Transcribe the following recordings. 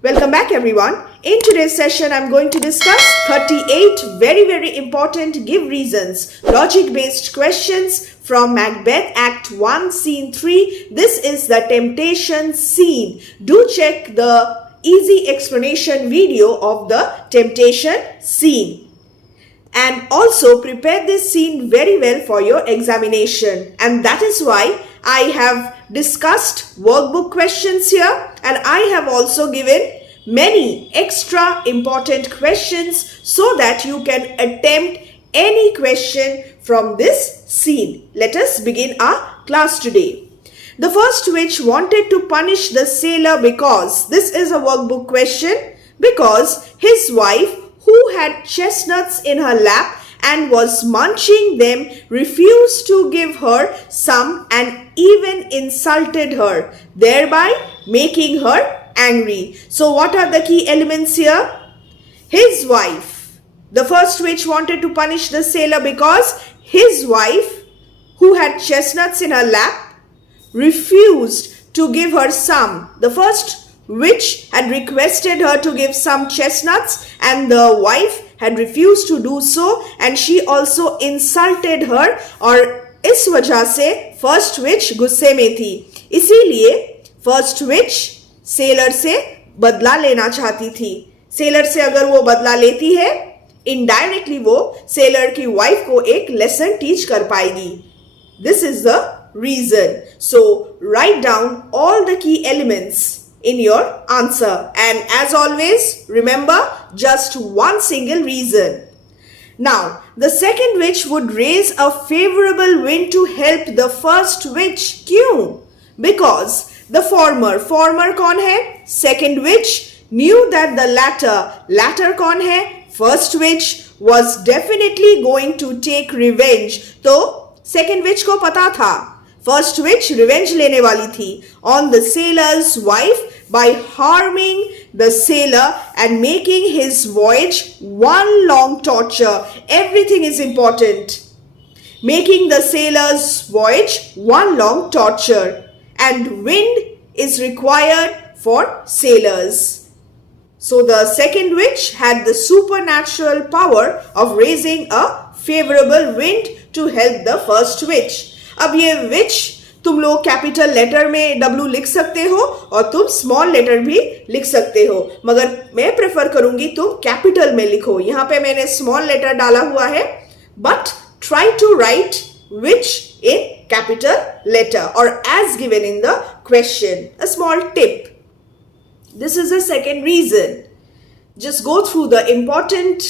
Welcome back everyone. In today's session, I'm going to discuss 38 very important give reasons, logic-based questions from Macbeth Act 1 Scene 3. This is the temptation scene. Do check the easy explanation video of the temptation scene. And also prepare this scene very well for your examination. And that is why I have discussed workbook questions here, and I have also given many extra important questions so that you can attempt any question from this scene. Let us begin our class today. The first witch wanted to punish the sailor because, this is a workbook question, because his wife, who had chestnuts in her lap and was munching them, refused to give her some and even insulted her, thereby making her angry. So what are the key elements here? His wife. The first witch wanted to punish the sailor because his wife, who had chestnuts in her lap, refused to give her some. The first witch had requested her to give some chestnuts and the wife had refused to do so, and she also insulted her, और इस वजह से first विच गुस्से में थी. इसीलिए first विच seller से बदला लेना चाहती थी. सेलर से अगर वो बदला लेती है, इनडायरेक्टली वो सेलर की वाइफ को एक लेसन टीच कर पाएगी. This is the reason. So write down all the key elements in your answer, and as always remember just one single reason. Now the second witch would raise a favorable wind to help the first witch. क्यों? Because the former कौन है? Second witch knew that the latter कौन है? First witch was definitely going to take revenge. तो second witch को पता था first विच revenge लेने वाली थी on the sailor's wife by harming the sailor and making his voyage one long torture. Everything is important. Making the sailor's voyage one long torture, and wind is required for sailors. So the second witch had the supernatural power of raising a favorable wind to help the first witch. अब ये विच तुम लोग capital letter में W लिख सकते हो और तुम स्मॉल लेटर भी लिख सकते हो, मगर मैं प्रेफर करूंगी तुम कैपिटल में लिखो. यहाँ पे मैंने स्मॉल लेटर डाला हुआ है, but try to write which in capital letter और as given in the question. A small tip. This is the second reason. Just go through the important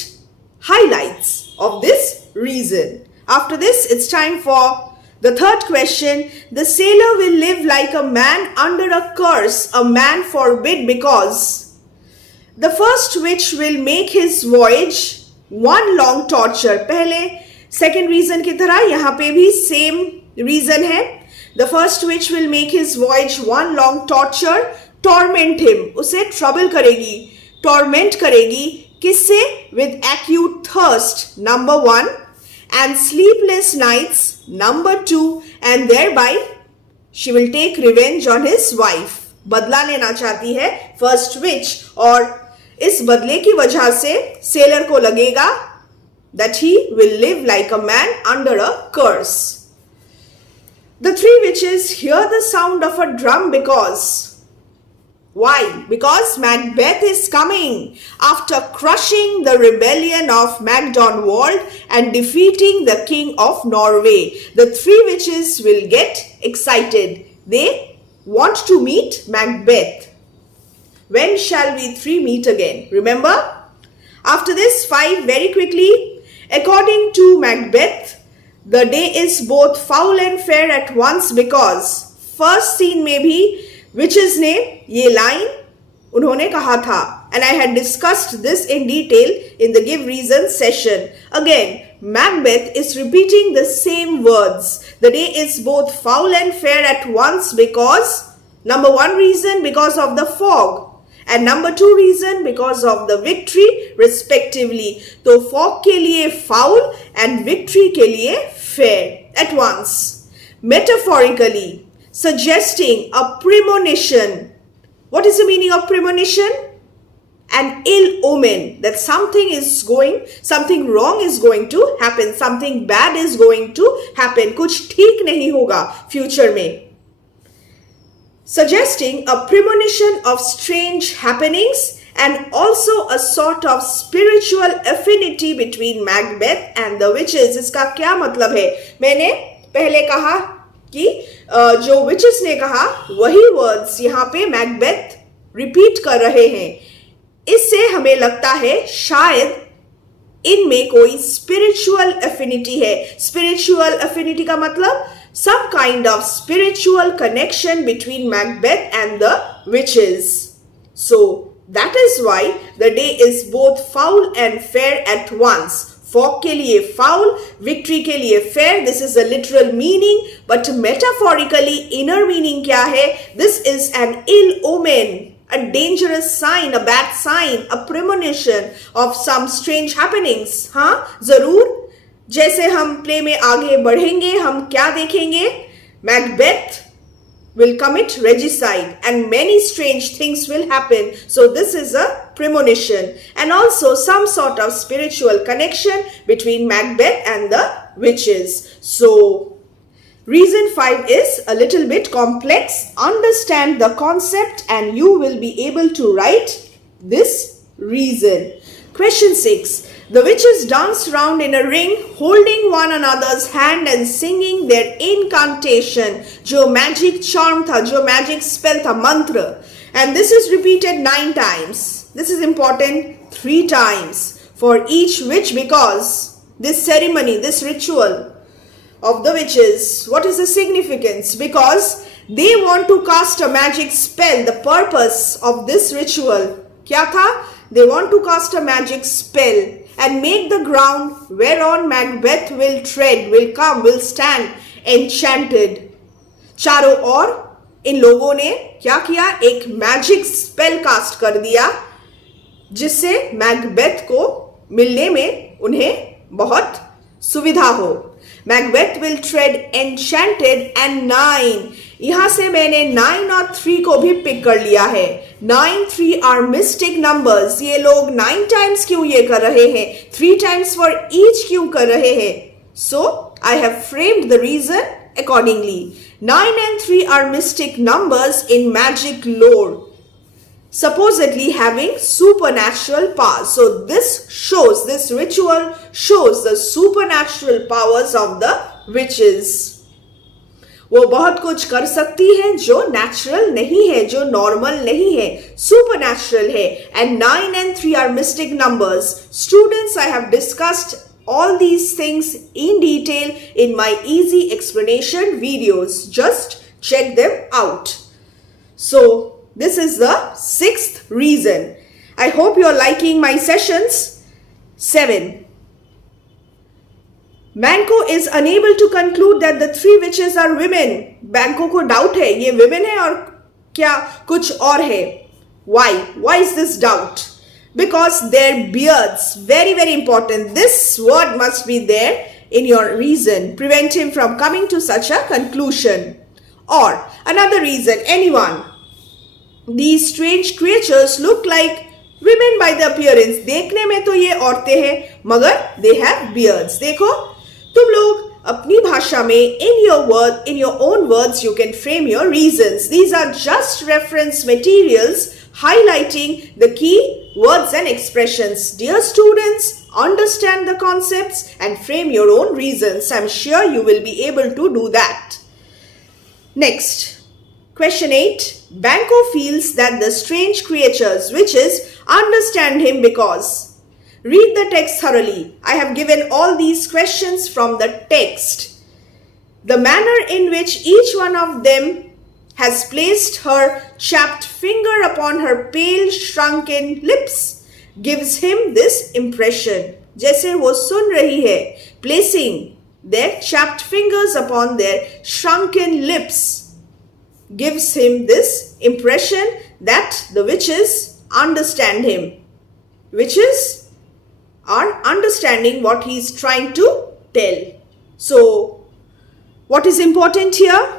highlights of this reason. After this, it's time for the third question. The sailor will live like a man under a curse, a man forbid, because the first witch will make his voyage one long torture. पहले second reason की तरह यहाँ पे भी same reason है. The first witch will make his voyage one long torture, torment him. उसे trouble करेगी, torment करेगी. किससे? With acute thirst, number 1. And sleepless nights, number 2, and thereby she will take revenge on his wife. बदला लेना चाहती है first विच, और इस बदले की वजह से सेलर को लगेगा that he will live like a man under a curse. The three witches hear the sound of a drum because, why? Because Macbeth is coming. After crushing the rebellion of Macdonald and defeating the king of Norway, the three witches will get excited. They want to meet Macbeth. When shall we three meet again? Remember? After this, 5 very quickly. According to Macbeth, the day is both foul and fair at once because first scene में भी witches ने ये line उन्होंने कहा था, and I had discussed this in detail in the give reasons session. Again, Macbeth is repeating the same words. The day is both foul and fair at once because, number 1 reason, because of the fog, and number 2 reason, because of the victory respectively. तो fog के लिए foul and victory के लिए fair at once. Metaphorically, suggesting a premonition. What is the meaning of premonition? an ill omen, that something wrong is going to happen, something bad is going to happen, कुछ ठीक नहीं होगा future में. Suggesting a premonition of strange happenings and also a sort of spiritual affinity between Macbeth and the witches. इसका क्या मतलब है? मैंने पहले कहा कि जो witches ने कहा वही words यहाँ पे Macbeth repeat कर रहे हैं. इससे हमें लगता है शायद इनमें कोई spiritual affinity है. Spiritual affinity का मतलब some kind of spiritual connection between Macbeth and the witches. So that is why the day is both foul and fair at once. Fog के लिए foul, victory के लिए fair. This is a literal meaning, but metaphorically inner meaning क्या है? This is an ill omen, a dangerous sign, a bad sign, a premonition of some strange happenings. हाँ, जरूर. जैसे हम प्ले में आगे बढ़ेंगे हम क्या देखेंगे? Macbeth will commit regicide and many strange things will happen. So this is a premonition and also some sort of spiritual connection between Macbeth and the witches. So reason 5 is a little bit complex. Understand the concept and you will be able to write this reason. Question 6. The witches danced round in a ring, holding one another's hand and singing their incantation. जो magic charm था, जो magic spell था, mantra. And this is repeated 9 times. This is important, 3 times for each witch, because this ceremony, this ritual of the witches, what is the significance? Because they want to cast a magic spell. The purpose of this ritual, क्या था? They want to cast a magic spell and make the ground whereon Macbeth will tread, will stand enchanted. चारों ओर इन लोगों ने क्या किया? एक magic spell cast कर दिया जिससे मैकबेथ को मिलने में उन्हें बहुत सुविधा हो. Macbeth will tread enchanted and 9. यहां से मैंने 9 और 3 को भी पिक कर लिया है. 9, 3 are mystic numbers. ये लोग 9 times क्यों ये कर रहे हैं? 3 times for each क्यों कर रहे हैं? So I have framed the reason accordingly. 9 and 3 are mystic numbers in magic lore, supposedly having supernatural powers. So this ritual shows the supernatural powers of the witches. वो बहुत कुछ कर सकती हैं जो नेचुरल नहीं है, जो नॉर्मल नहीं है, सुपरनैचुरल है. And 9 and 3 are mystic numbers. Students, I have discussed all these things in detail in my easy explanation videos. Just check them out. So this is the 6th reason. I hope you are liking my sessions. 7. Banco is unable to conclude that the 3 witches are women. Banco को doubt है ये women है और क्या कुछ और है. Why? Why is this doubt? Because their beards, very very important. This word must be there in your reason. Prevent him from coming to such a conclusion. Or another reason, anyone. These strange creatures look like women by the appearance. देखने में तो ये औरतें हैं मगर they have beards. देखो तुम लोग अपनी भाषा में in your own words you can frame your reasons. These are just reference materials highlighting the key words and expressions. Dear students, understand the concepts and frame your own reasons. I'm sure you will be able to do that. Next, question 8. Banco feels that the strange creatures, witches, understand him because. Read the text thoroughly. I have given all these questions from the text. The manner in which each one of them has placed her chapped finger upon her pale shrunken lips gives him this impression. जैसे वो सुन रही है, placing their chapped fingers upon their shrunken lips gives him this impression that the witches understand him. Witches are understanding what he is trying to tell. So, what is important here?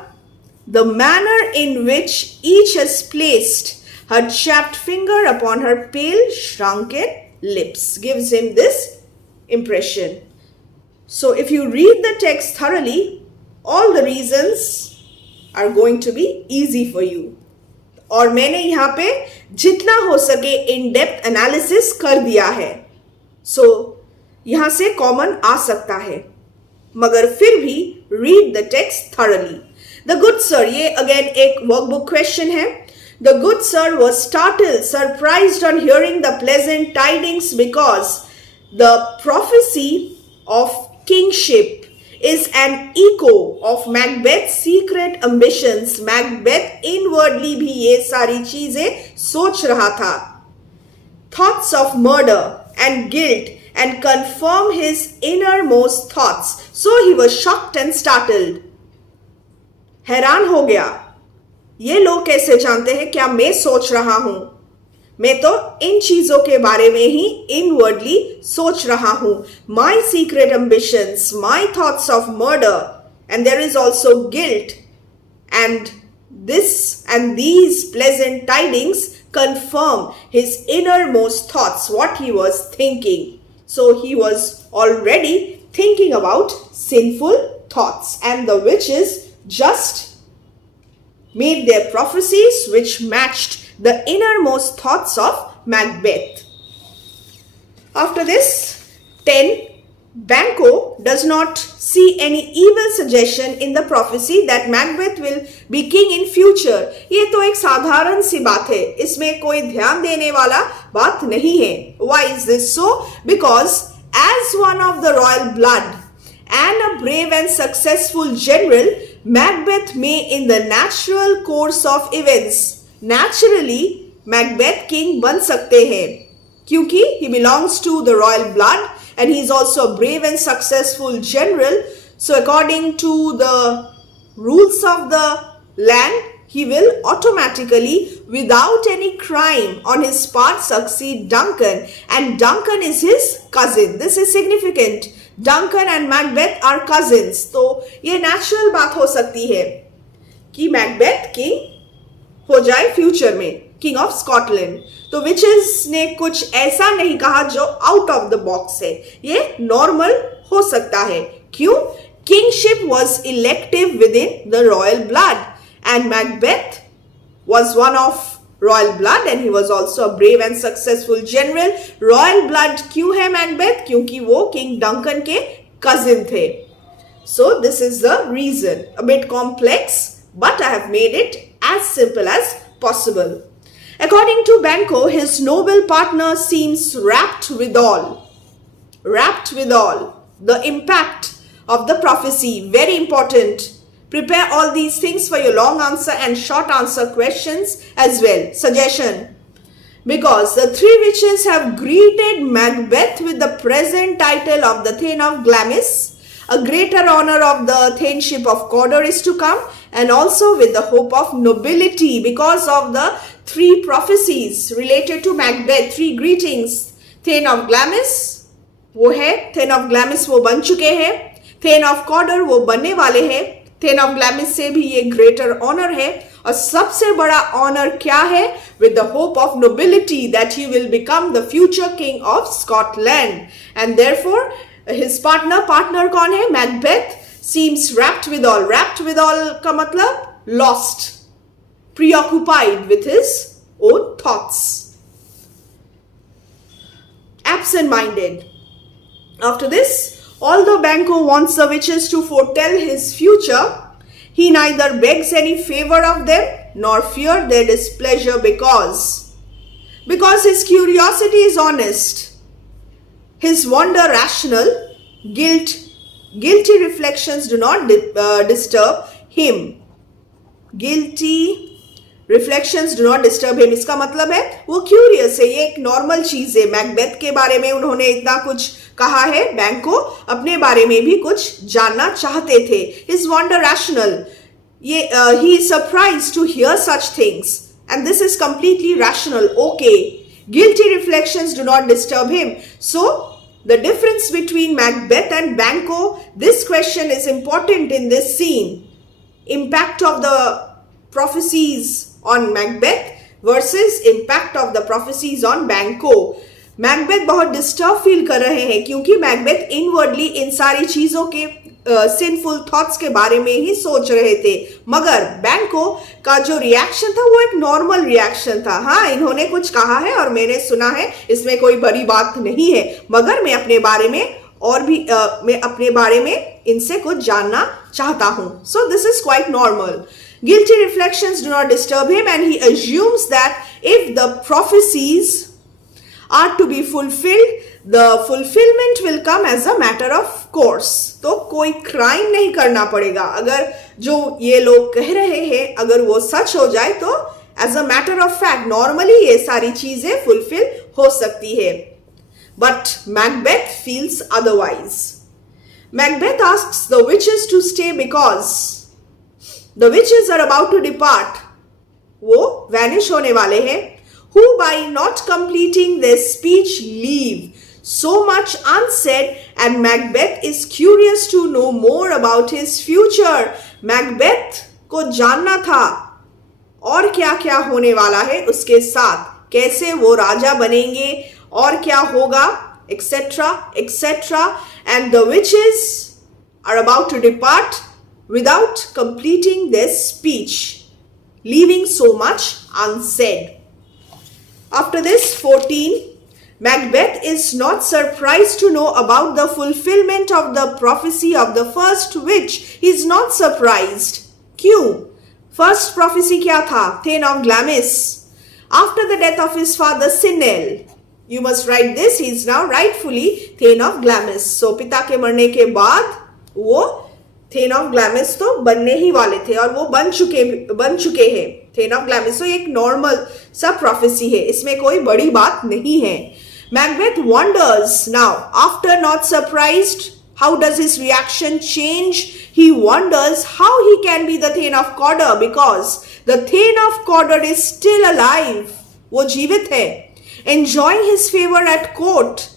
The manner in which each has placed her chapped finger upon her pale, shrunken lips gives him this impression. So if you read the text thoroughly, all the reasons are going to be easy for you. और मैंने यहाँ पे जितना हो सके in depth analysis कर दिया है. सो यहाँ से कॉमन आ सकता है, मगर फिर भी read the text thoroughly. The good sir, ये अगेन एक वर्कबुक क्वेश्चन है. The good sir was startled, surprised on hearing the pleasant tidings because the prophecy of kingship is an echo of Macbeth's secret ambitions. Macbeth inwardly भी ये सारी चीजें सोच रहा था. Thoughts of murder and guilt and confirm his innermost thoughts. So he was shocked and startled. हैरान हो गया. ये लोग कैसे जानते हैं क्या मैं सोच रहा हूं? मैं तो इन चीजों के बारे में ही इनवर्डली सोच रहा हूं. My secret ambitions, my thoughts of murder and there is also guilt and this and these pleasant tidings confirm his innermost thoughts, what he was thinking. So he was already thinking about sinful thoughts, and the witches just made their prophecies which matched the innermost thoughts of Macbeth. After this, 10. Banquo does not see any evil suggestion in the prophecy that Macbeth will be king in future. ये तो एक साधारण सी बात है, इसमें कोई ध्यान देने वाला बात नहीं है. Why is this so? Because as one of the royal blood and a brave and successful general, Macbeth may in the natural course of events, naturally Macbeth king बन सकते हैं, क्योंकि he belongs to the royal blood and he is also a brave and successful general. So according to the rules of the land, he will automatically, without any crime on his part, succeed Duncan, and Duncan is his cousin. This is significant. Duncan and Macbeth are cousins. तो ये natural बात हो सकती है कि Macbeth king हो जाए future में, किंग ऑफ स्कॉटलैंड. तो विचेस ने कुछ ऐसा नहीं कहा जो आउट ऑफ द बॉक्स है, ये नॉर्मल हो सकता है. क्यों? Kingship was elective with in the royal blood and Macbeth was one of royal blood and he was also a brave and successful general. Royal blood क्यों है Macbeth? क्योंकि वो किंग डंकन के कजिन थे. So this is the reason. A bit complex, but I have made it as simple as possible. According to Banquo, his noble partner seems rapt withal. Rapt withal. The impact of the prophecy, very important. Prepare all these things for your long answer and short answer questions as well. Suggestion. Because the three witches have greeted Macbeth with the present title of the Thane of Glamis. A greater honor of the thaneship of Cawdor is to come, and also with the hope of nobility because of the three prophecies related to Macbeth. Three greetings. Thane of Glamis वो है, Thane of Glamis वो बन चुके हैं, Thane of Cawdor वो बनने वाले हैं. Thane of Glamis से भी ये greater honor है, और सबसे बड़ा honor क्या है? With the hope of nobility that he will become the future king of Scotland. And therefore his partner कौन है? Macbeth seems rapt withal. Rapt withal का मतलब lost, preoccupied with his own thoughts, absent-minded. After this, although Banquo wants the witches to foretell his future, he neither begs any favor of them nor fear their displeasure because his curiosity is honest, his wonder rational, guilty reflections do not disturb him. Guilty reflections do not disturb him. इसका मतलब है वो curious है, ये एक normal चीज है. Macbeth के बारे में उन्होंने इतना कुछ कहा है, बैंको अपने बारे में भी कुछ जानना चाहते थे. His wonder rational. ये he is surprised to hear such things, and this is completely rational. Okay. Guilty reflections do not disturb him. So the difference between Macbeth and Banquo, this question is important in this scene. Impact of the prophecies on Macbeth, versus impact of the prophecies on बैंको। Macbeth बहुत disturb feel कर रहे हैं क्योंकि Macbeth inwardly इन सारी चीजों के sinful thoughts के बारे में ही सोच रहे थे, मगर बैंको का जो रिएक्शन था वो एक नॉर्मल रिएक्शन था। हाँ, इन्होंने कुछ कहा है और मैंने सुना है, इसमें कोई बड़ी बात नहीं है, मगर मैं अपने बारे में मैं अपने बारे में इनसे कुछ जानना चाहता हूं। सो this is quite normal. Guilty reflections do not disturb him and he assumes that if the prophecies are to be fulfilled, the fulfillment will come as a matter of course। तो कोई क्राइम नहीं करना पड़ेगा, अगर जो ये लोग कह रहे हैं अगर वो सच हो जाए तो as a matter of fact normally ये सारी चीजें फुलफिल हो सकती है। But Macbeth feels otherwise. Macbeth asks the witches to stay because the witches are about to depart। वो वैनिश होने वाले हैं। Who by not completing their speech leave so much unsaid and Macbeth is curious to know more about his future। Macbeth को जानना था और क्या क्या होने वाला है उसके साथ, कैसे वो राजा बनेंगे और क्या होगा, etc etc। and the witches are about to depart without completing their speech, leaving so much unsaid। After this, 14, Macbeth is not surprised to know about the fulfillment of the prophecy of the first witch। He is not surprised। क्यों? First prophecy क्या था? Thane of Glamis। After the death of his father Sinel, you must write this, he is now rightfully Thane of Glamis। So पिता के मरने के बाद वो thane of ग्लैमिस तो बनने ही वाले थे और वो बन चुके हैं थेन ऑफ ग्लैमिस। तो एक नॉर्मल सा प्रोफेसी है, इसमें कोई बड़ी बात नहीं है। Macbeth wonders now after not surprised how does his reaction change. He wonders how he can be the thane of Cawdor because the thane of Cawdor is still alive. वो जीवित है, enjoying his favour at court.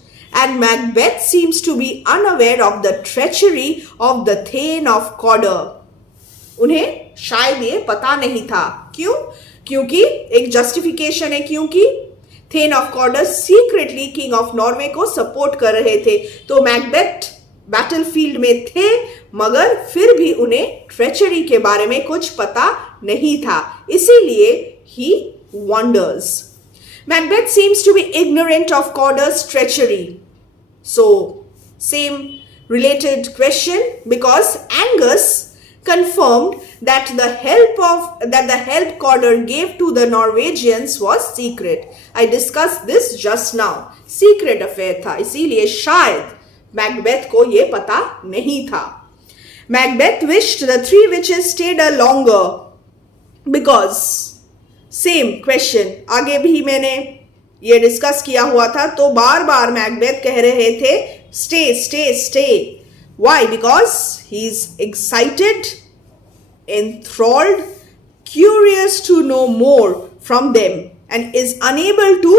And Macbeth seems to be unaware of the treachery of the Thane of Cawdor। उन्हें शायद ये पता नहीं था। क्यों? क्योंकि एक जस्टिफिकेशन है, क्योंकि thane of Cawdor secretly king of Norway को सपोर्ट कर रहे थे। तो मैकबेथ बैटलफील्ड में थे मगर फिर भी उन्हें ट्रेचरी के बारे में कुछ पता नहीं था, इसीलिए ही wonders. Macbeth seems to be ignorant of Cawdor's treachery। So, same related question, because Angus confirmed that the help Cawdor gave to the Norwegians was secret। I discussed this just now। Secret affair था, इसीलिए शायद Macbeth को ये पता नहीं था। Macbeth wished the three witches stayed a longer because same question आगे भी मैंने ये डिस्कस किया हुआ था, तो बार बार मैकबेथ कह रहे थे stay stay stay. Why? Because he is excited, enthralled, curious to know more from them and is unable to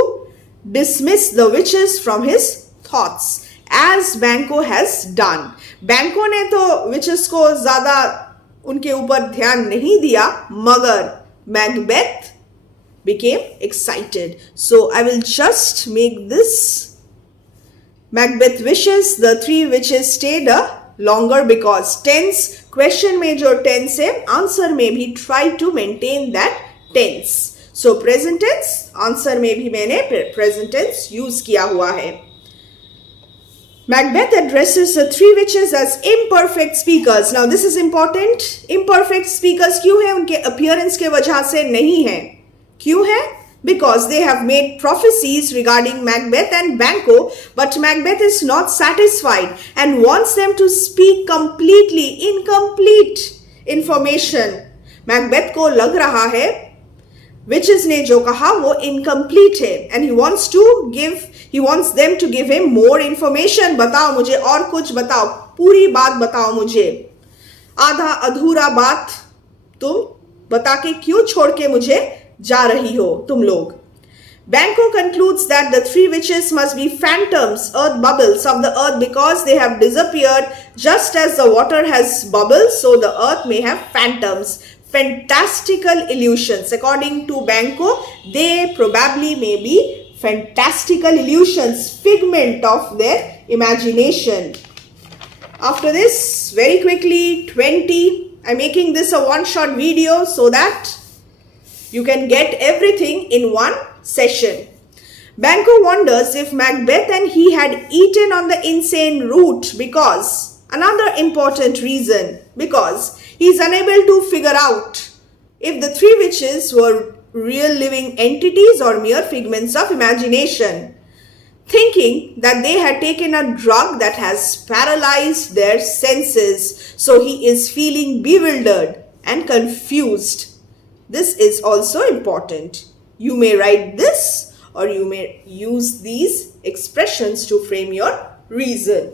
dismiss the witches from his thoughts as Banquo has done। बैंको ने तो witches को ज्यादा उनके ऊपर ध्यान नहीं दिया, मगर Macbeth became excited। So I will just make this Macbeth wishes the three witches stayed longer because tense question में जो tense है answer में भी try to maintain that tense। So present tense answer में भी मैंने present tense use किया हुआ है। Macbeth addresses the three witches as imperfect speakers। Now this is important। imperfect speakers क्यों है? उनके appearance के वजह से नहीं है। क्यों है? Because they have made prophecies regarding Macbeth and Banquo, but Macbeth is not satisfied and wants them to speak completely incomplete information। Macbeth को लग रहा है witches ने जो कहा वो incomplete है and he wants them to give him more information। बताओ मुझे और कुछ बताओ, पूरी बात बताओ मुझे, आधा अधूरा बात तुम बता के क्यों छोड़ के मुझे जा रही हो तुम लोग। Banquo concludes that the three witches must be phantoms, earth bubbles of the earth, because they have disappeared just as the water has bubbles, so the earth may have phantoms। fantastical illusions. According to Banco, they probably may be fantastical illusions, figment of their imagination. After this, very quickly, 20. I'm making this a one-shot video so that you can get everything in one session. Banco wonders if Macbeth and he had eaten on the insane route because, another important reason, because he is unable to figure out if the three witches were real living entities or mere figments of imagination, thinking that they had taken a drug that has paralyzed their senses, so he is feeling bewildered and confused. This is also important. You may write this or you may use these expressions to frame your reason.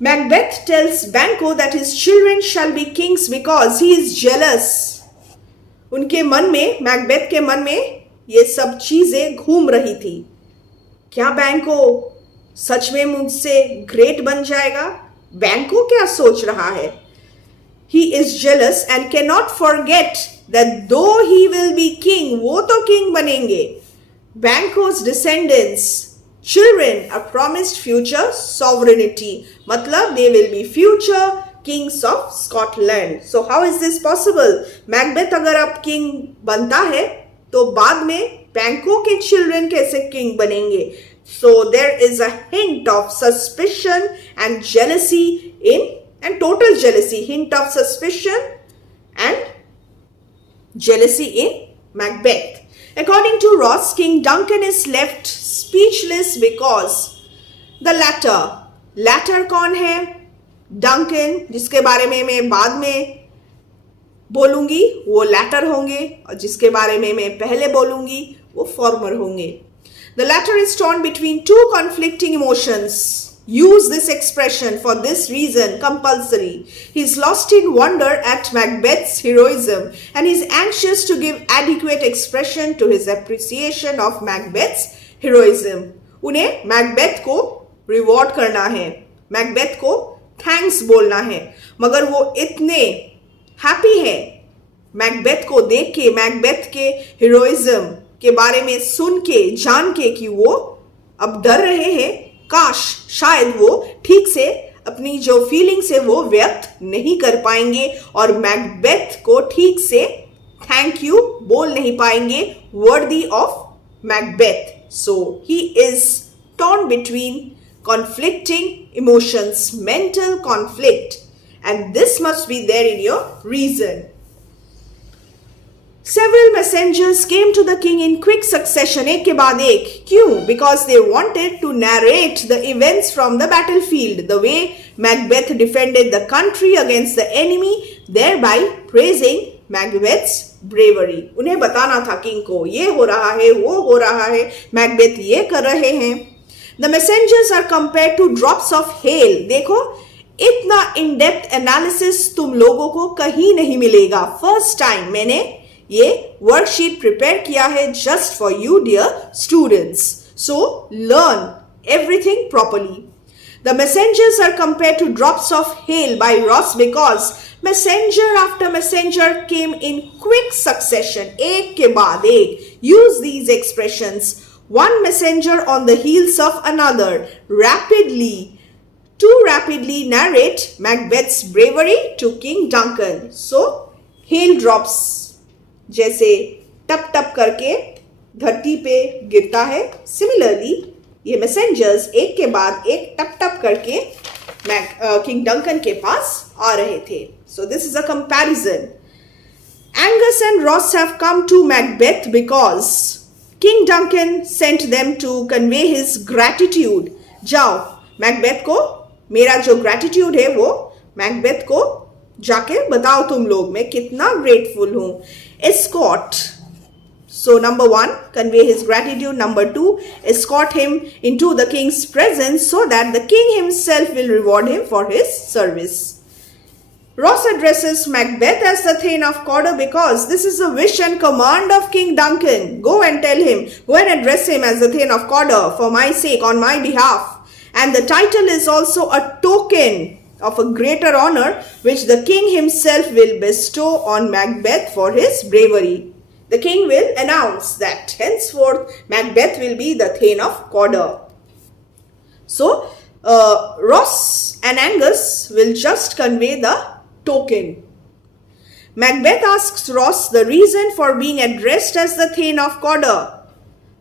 Macbeth tells Banco that his children shall be kings because he is jealous. उनके मन में, Macbeth के मन में ये सब चीजें घूम रही थी. क्या बैंको सच में मुझसे ग्रेट बन जाएगा? बैंको क्या सोच रहा है? He is jealous and cannot forget that though he will be king, वो तो king बनेंगे. Banco's descendants, children, are promised future sovereignty. मतलब they will be future kings of Scotland. So how is this possible? Macbeth अगर अब king बनता है तो बाद में Banco के children कैसे king बनेंगे? So there is a hint of suspicion and jealousy and total jealousy, hint of suspicion and jealousy in Macbeth. According to Ross, King Duncan is left speechless because the latter कौन है? Duncan, जिसके बारे में मैं बाद में बोलूंगी वो latter होंगे और जिसके बारे में मैं पहले बोलूंगी वो former होंगे. The latter is torn between two conflicting emotions. Use this expression for this reason compulsory. He is lost in wonder at Macbeth's heroism and is anxious to give adequate expression to his appreciation of Macbeth's heroism. उन्हें Macbeth को reward करना है, Macbeth को thanks बोलना है, मगर वो इतने happy है Macbeth को देख के, Macbeth के heroism के बारे में सुन के, जान के कि वो अब डर रहे हैं. काश शायद वो ठीक से अपनी जो फीलिंग्स है वो व्यक्त नहीं कर पाएंगे और मैकबेथ को ठीक से थैंक यू बोल नहीं पाएंगे worthy of Macbeth. So he is torn between conflicting emotions, mental conflict, and this must be there in your reason. Several messengers came to the king in quick succession, एक के बाद एक. क्यों? Because they wanted to narrate the events from the battlefield, the way Macbeth defended the country against the enemy, thereby praising Macbeth's bravery. उन्हें बताना था king को ये हो रहा है, वो हो रहा है, मैकबेथ ये कर रहे हैं. The messengers are compared to drops of hail. देखो इतना इन डेप्थ एनालिसिस तुम लोगों को कहीं नहीं मिलेगा. फर्स्ट टाइम मैंने ये वर्कशीट प्रिपेयर किया है just for you dear students. So learn everything properly. The messengers are compared to drops of hail by Ross because messenger after messenger came in quick succession. एक के बाद एक. Use these expressions. One messenger on the heels of another, too rapidly narrate Macbeth's bravery to King Duncan. So, hail drops जैसे टप टप करके धरती पे गिरता है. Similarly, ये messengers एक के बाद एक टप टप करके King Duncan के पास आ रहे थे. So, this is a comparison. Angus and Ross have come to Macbeth because King Duncan sent them to convey his gratitude. जाओ मैकबेथ को मेरा जो gratitude है वो मैकबेथ को जाके बताओ तुम लोग मैं कितना grateful हूँ. Escort. So number 1, convey his gratitude. Number 2, escort him into the king's presence so that the king himself will reward him for his service. Ross addresses Macbeth as the Thane of Cawdor because this is a wish and command of King Duncan. Go and tell him, go and address him as the Thane of Cawdor for my sake, on my behalf. And the title is also a token of a greater honor which the king himself will bestow on Macbeth for his bravery. The king will announce that henceforth Macbeth will be the Thane of Cawdor. So, Ross and Angus will just convey the token. Macbeth asks Ross the reason for being addressed as the Thane of Cawdor,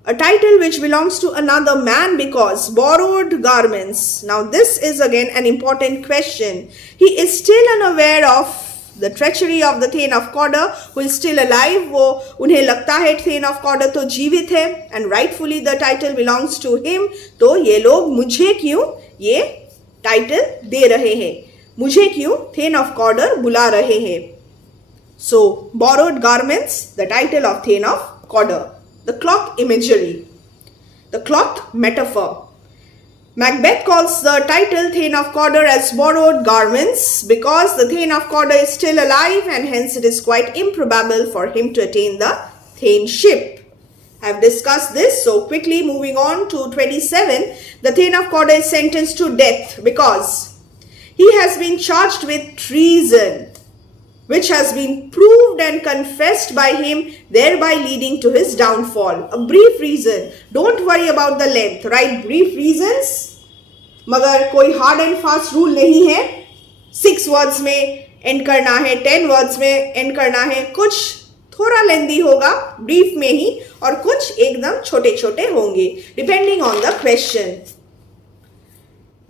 a title which belongs to another man because borrowed garments. Now this is again an important question. He is still unaware of the treachery of the Thane of Cawdor, who is still alive. वो उन्हें लगता है Thane of Cawdor तो जीवित है and rightfully the title belongs to him. तो ये लोग मुझे क्यों ये टाइटल दे रहे हैं, मुझे क्यों Thane of Cawdor बुला रहे हैं. So borrowed garments, the title of Thane of Cawdor. The cloth imagery, the cloth metaphor. Macbeth calls the title Thane of Cawdor as borrowed garments because the Thane of Cawdor is still alive and hence it is quite improbable for him to attain the thaneship. I have discussed this, so quickly moving on to 27. The Thane of Cawdor is sentenced to death because he has been charged with treason, which has been proved and confessed by him, thereby leading to his downfall. A brief reason. Don't worry about the length. Write brief reasons. मगर कोई hard and fast rule नहीं है. 6 words में end करना है, 10 words में end करना है. कुछ थोड़ा लेंदी होगा brief में ही और कुछ एकदम छोटे छोटे होंगे depending on the question.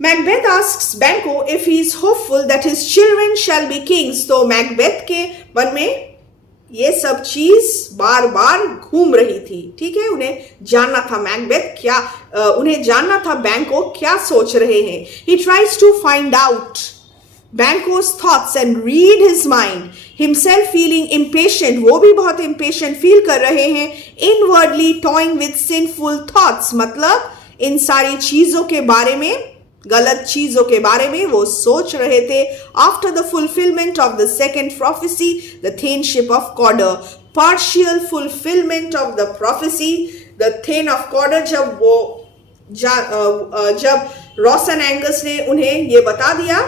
Macbeth asks Banquo if he is hopeful that his children shall be kings. तो Macbeth के मन में ये सब चीज बार बार घूम रही थी. ठीक है, उन्हें जानना था Macbeth क्या, उन्हें जानना था Banquo क्या सोच रहे हैं. He tries to find out Banquo's thoughts and read his mind. Himself feeling impatient, वो भी बहुत impatient feel कर रहे हैं. Inwardly toying with sinful thoughts, मतलब इन सारी चीजों के बारे में, गलत चीजों के बारे में वो सोच रहे थे. After the fulfillment of the second prophecy, the thaneship of Cawdor, partial fulfillment of the prophecy, the Thane of Cawdor, जब रॉस एंड एंगस ने उन्हें ये बता दिया,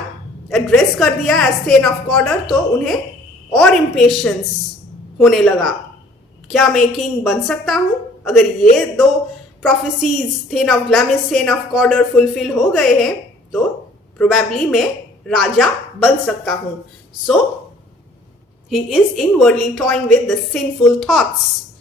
एड्रेस कर दिया एज Thane of Cawdor, तो उन्हें और इम्पेशंस होने लगा. क्या मैं किंग बन सकता हूं अगर ये दो prophecies Thane of Glamis, Thane of Cawdor fulfill हो गए हैं, तो probably मैं राजा बन सकता हूं. So he is inwardly toying with the sinful thoughts.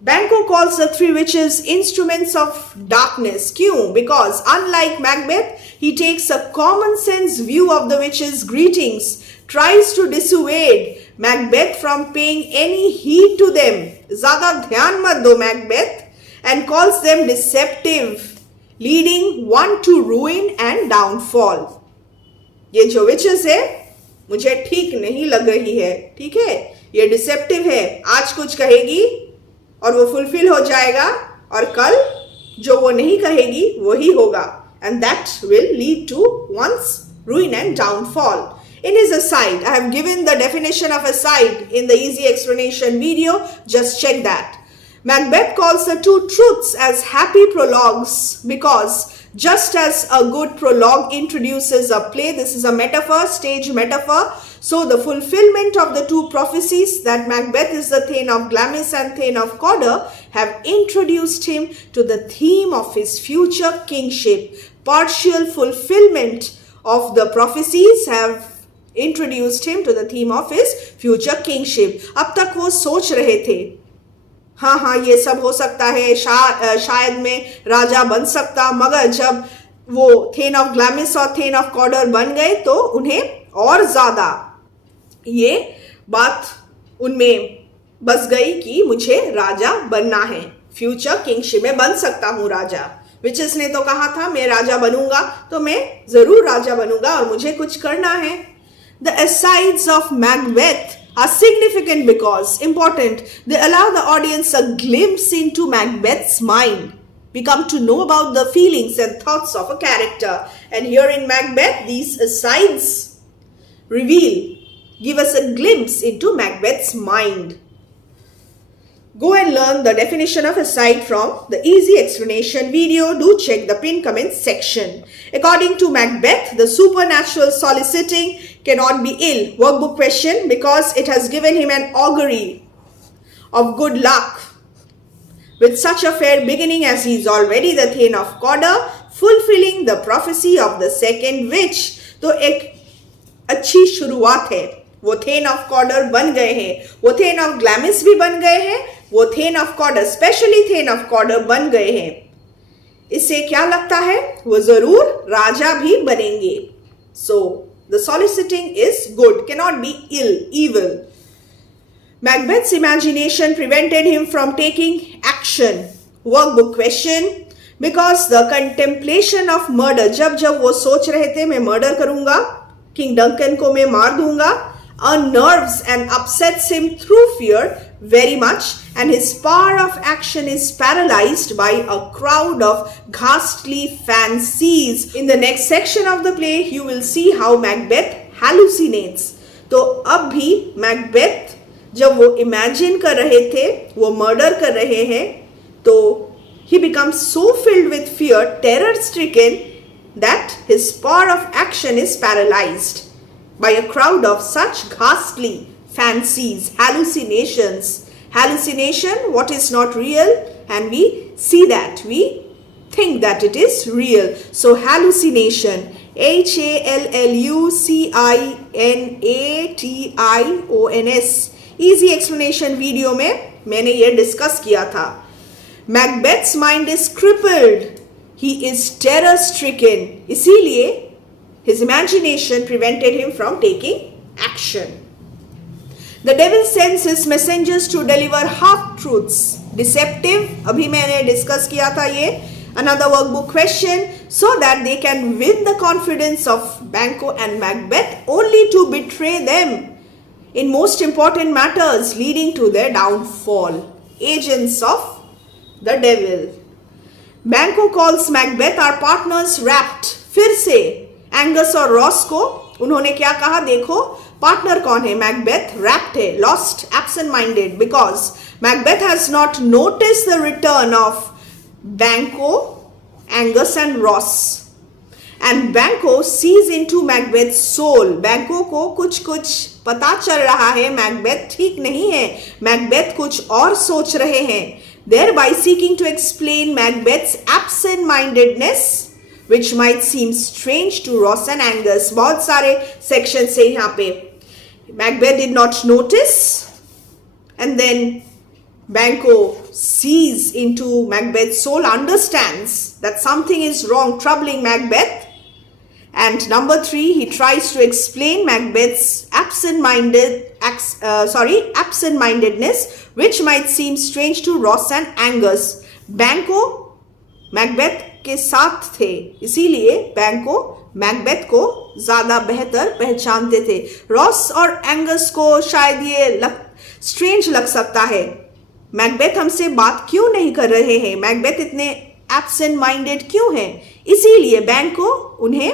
Banquo calls the 3 witches instruments of darkness. क्यों? Because unlike Macbeth, he takes a common sense view of the witches' greetings, tries to dissuade Macbeth from paying any heed to them. ज़्यादा ध्यान मत दो Macbeth, and calls them deceptive, leading one to ruin and downfall. ये जो witches है मुझे ठीक नहीं लग रही है. ठीक है, ये deceptive है. आज कुछ कहेगी और वो fulfill हो जाएगा और कल जो वो नहीं कहेगी वही होगा, and that will lead to one's ruin and downfall. In his aside, I have given the definition of aside in the easy explanation video. Just check that. Macbeth calls the 2 truths as happy prologues because just as a good prologue introduces a play, this is a metaphor, stage metaphor. So the fulfillment of the 2 prophecies that Macbeth is the Thane of Glamis and Thane of Cawdor have introduced him to the theme of his future kingship. Partial fulfillment of the prophecies have introduced him to the theme of his future kingship. अब तक वो सोच रहे थे, हाँ ये सब हो सकता है, शायद मैं राजा बन सकता, मगर जब वो Thane of Glamis और Thane of Cawdor बन गए तो उन्हें और ज्यादा ये बात उनमें बस गई कि मुझे राजा बनना है, फ्यूचर किंगशिप में बन सकता हूँ राजा. विचेस ने तो कहा था मैं राजा बनूंगा तो मैं जरूर राजा बनूंगा और मुझे कुछ करना है. The asides of Macbeth are significant because, important, they allow the audience a glimpse into Macbeth's mind. We come to know about the feelings and thoughts of a character. And here in Macbeth, these asides give us a glimpse into Macbeth's mind. Go and learn the definition of aside from the easy explanation video. Do check the pinned comment section. According to Macbeth, the supernatural soliciting cannot be ill. Workbook question, because it has given him an augury of good luck. With such a fair beginning as he is already the Thane of Cawdor, fulfilling the prophecy of the second witch. तो एक अच्छी शुरुआत है. वो thane of Cawdor बन गए हैं, वो थेन ऑफ ग्लैमिस भी बन गए हैं, वो thane of Cawdor, specially thane of Cawdor बन गए हैं. इससे क्या लगता है? वो जरूर राजा भी बनेंगे. So the soliciting is good, cannot be ill, evil. Macbeth's imagination prevented him from taking action. Workbook question, because the contemplation of murder, जब वो सोच रहे थे मैं मर्डर करूंगा, किंग डंकन को मैं मार दूंगा, unnerves and upsets him through fear very much, and his power of action is paralyzed by a crowd of ghastly fancies. In the next section of the play, you will see how Macbeth hallucinates. तो अब भी Macbeth जब वो imagine कर रहे थे, वो murder कर रहे हैं, तो he becomes so filled with fear, terror stricken, that his power of action is paralyzed by a crowd of such ghastly fancies, hallucinations. Hallucination, what is not real, and we see that, we think that it is real. So hallucination, HALLUCINATIONS. easy explanation video में मैंने ये discuss किया था. Macbeth's mind is crippled. He is terror stricken. इसीलिए his imagination prevented him from taking action. The devil sends his messengers to deliver half truths. Deceptive, अभी मैंने discuss किया था ये. Another workbook question, so that they can win the confidence of Banquo and Macbeth, only to betray them in most important matters, leading to their downfall. Agents of the devil. Banquo calls Macbeth our partners wrapped. फिर से Angus और Ross को उन्होंने क्या कहा? देखो partner कौन है? मैकबेथ रैप्ट है, lost, absent minded, because Macbeth has not notice the return of बैंको, एंगस एंड रॉस. एंड बैंको सीज इनटू मैकबेथ's सोल. बैंको को कुछ पता चल रहा है, मैकबेथ ठीक नहीं है, मैकबेथ कुछ और सोच रहे हैं. thereby seeking to explain Macbeth's absent-mindedness, which might seem strange to Ross and Angus. बहुत सारे sections है यहाँ पे. Macbeth did not notice, and then Banquo sees into Macbeth's soul, understands that something is wrong, troubling Macbeth. And number 3, he tries to explain Macbeth's absent-mindedness, which might seem strange to Ross and Angus. Banquo Macbeth के साथ थे, इसीलिए Banquo Macbeth को ज्यादा बेहतर पहचानते थे. Ross और एंगस को शायद ये स्ट्रेंज लग सकता है, मैकबेथ हमसे बात क्यों नहीं कर रहे हैं, मैकबेथ इतने एब्सेंट माइंडेड क्यों हैं. इसीलिए Banquo उन्हें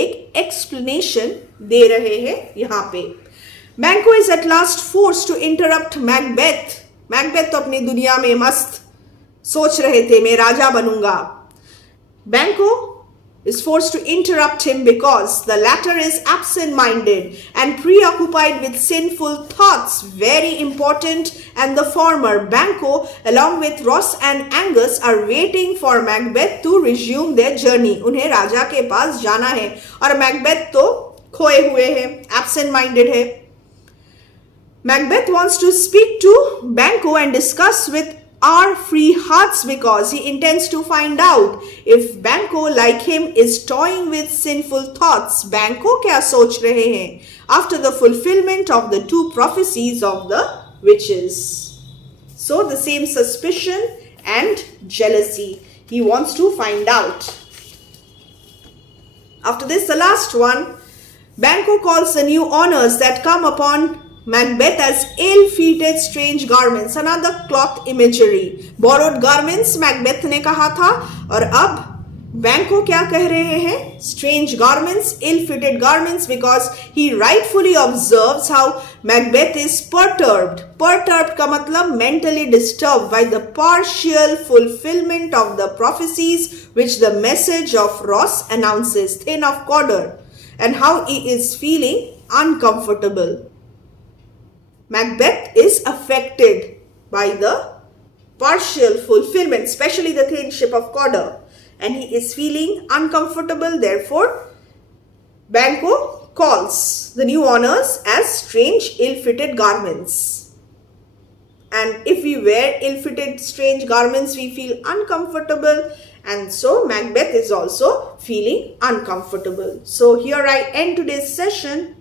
एक एक्सप्लेनेशन दे रहे हैं यहाँ पे. Banquo is at last forced to interrupt Macbeth. Macbeth तो अपनी दुनिया में मस्त सोच रहे थे मैं राजा बनूंगा. Banquo is forced to interrupt him because the latter is absent-minded and preoccupied with sinful thoughts, very important, and the former, Banquo, along with Ross and Angus, are waiting for Macbeth to resume their journey. उन्हें राजा के पास जाना है और Macbeth तो खोए हुए हैं, absent-minded है. Macbeth wants to speak to Banquo and discuss with our free hearts because he intends to find out if Banquo, like him, is toying with sinful thoughts. Banquo क्या सोच रहे हैं after the fulfillment of the 2 prophecies of the witches. So the same suspicion and jealousy. He wants to find out. After this, the last one, Banquo calls the new honors that come upon Macbeth as ill-fitted strange garments, another cloth imagery. Borrowed garments Macbeth ने कहा था और अब Banquo क्या कह रहे हैं? Strange garments, ill-fitted garments, because he rightfully observes how Macbeth is perturbed. Perturbed का मतलब mentally disturbed by the partial fulfillment of the prophecies which the message of Ross announces, Thane of Cawdor, and how he is feeling uncomfortable. Macbeth is affected by the partial fulfillment, especially the Thaneship of Cawdor, and he is feeling uncomfortable. Therefore, Banquo calls the new honors as strange, ill-fitted garments. And if we wear ill-fitted, strange garments, we feel uncomfortable. And so Macbeth is also feeling uncomfortable. So here I end today's session.